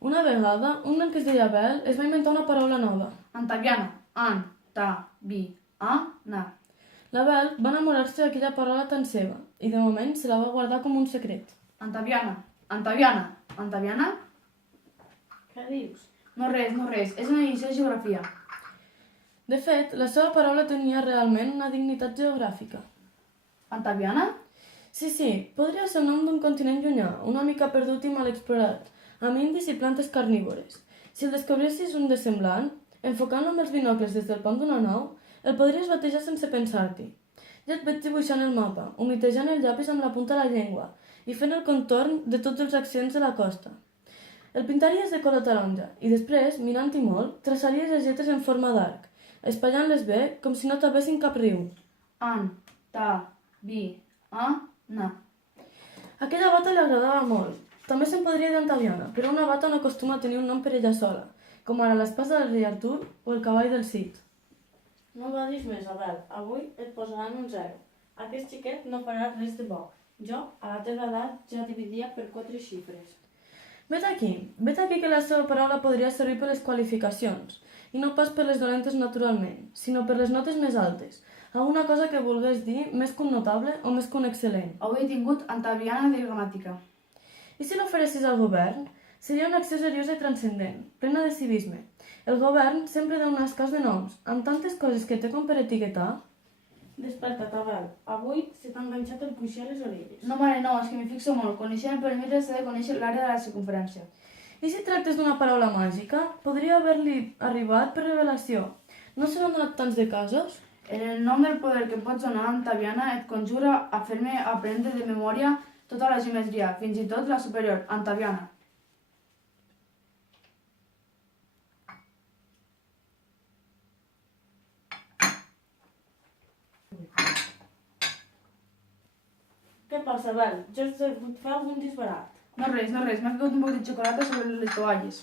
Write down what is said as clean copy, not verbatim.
Una vegada, un nen que es deia Abel es va inventar una paraula nova. Antaviana. An-ta-vi-a-na. L'Abel va enamorar-se d'aquella paraula tan seva i de moment se la va guardar com un secret. Antaviana. Antaviana. Antaviana? Què dius? No res, no res. És una lliçó de geografia. De fet, la seva paraula tenia realment una dignitat geogràfica. Antaviana? Sí, podria ser el nom d'un continent llunyà, una mica perdut i mal explorat, amb indis i plantes carnívores. Si el descobressis un de semblant, enfocant-lo amb els binocles des del pont d'una nau, el podries batejar sense pensar-t'hi. Ja et veig dibuixant el mapa, humitejant el llapis amb la punta de la llengua i fent el contorn de tots els accents de la costa. El pintaries de color taronja i després, mirant-hi molt, traçaries les lletres en forma d'arc, espatllant-les bé com si no t'havessin cap riu. An-ta-vi-a-na. Aquella bata li agradava molt. També se'n podria dir Antaviana, però una bata no acostuma a tenir un nom per ella sola, com ara l'espasa del rei Artur o el cavall del Cid. No badis més, Abel. Avui et posaran un 0. Aquest xiquet no farà res de bo. Jo, a la teva edat, ja dividia per 4 xifres. Vet aquí que la seva paraula podria servir per les qualificacions, i no pas per les dolentes naturalment, sinó per les notes més altes, alguna cosa que volgués dir més que un notable o més que un excel·lent. Avui he tingut Antaviana de gramàtica. I si l'oferessis al govern? Seria una acció seriosa i transcendent, plena de civisme. El govern sempre deu un escàs de noms, amb tantes coses que té com per etiquetar. Desperta't, Abel. Avui se t'ha enganxat el coixí a les orelles. No, mare, no, és que m'hi fixo molt. Coneixent el perímetre s'ha de conèixer l'àrea de la circunferència. I si tractes d'una paraula màgica? Podria haver-li arribat per revelació. No se n'han donat tants de casos? En el nom del poder que em pots donar, Antaviana, et conjura a fer-me aprendre de memòria tota la geometria, fins i tot la superior, Antaviana. Què passa, Abel? Jo has degut fer algun disbarat. No res, m'ha caigut un poc de xocolata sobre les tovalles.